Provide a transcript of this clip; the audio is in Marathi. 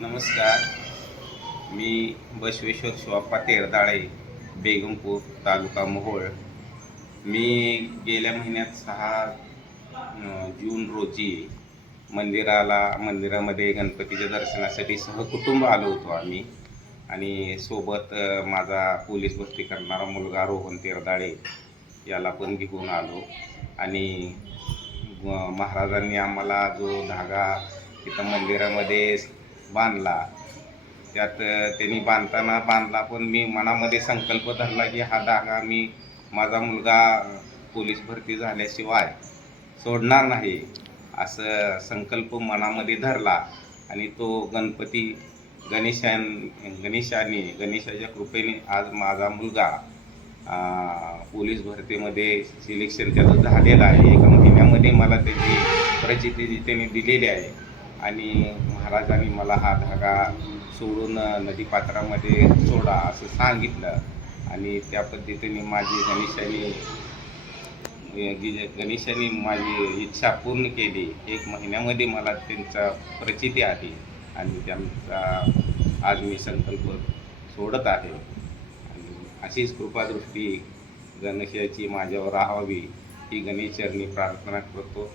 नमस्कार. मी बसवेश्वर शिवाप्पा तेरदाळे, बेगमपूर, तालुका मोहोळ. मी गेल्या महिन्यात 6 जून रोजी मंदिरामध्ये गणपतीच्या दर्शनासाठी सहकुटुंब आलो होतो आम्ही. आणि सोबत माझा पोलीस भरती करणारा मुलगा रोहन तेरदाळे याला पण घेऊन आलो. आणि महाराजांनी आम्हाला जो धागा तिथं मंदिरामध्ये बांधला, त्यात त्यांनी बांधला, पण मी मनामध्ये संकल्प धरला की हा धागा मी माझा मुलगा पोलीस भरती झाल्याशिवाय सोडणार नाही, असं संकल्प मनामध्ये धरला. आणि तो गणेशाच्या कृपेने आज माझा मुलगा पोलीस भरतीमध्ये सिलेक्शन त्याचं झालेलं आहे. 1 महिन्यामध्ये मला त्याची प्रचिती त्यांनी दिलेली आहे. आणि महाराजांनी मला हा धागा सोडून नदीपात्रामध्ये सोडा असं सांगितलं. आणि त्या पद्धतीने गणेशाने माझी इच्छा पूर्ण केली. 1 महिन्यामध्ये मला त्यांचा प्रचिती आली आणि त्यांचा आज मी संकल्प सोडत आहे. आणि अशीच कृपादृष्टी गणेशाची माझ्यावर राहावी ही गणेशचरणी प्रार्थना करतो.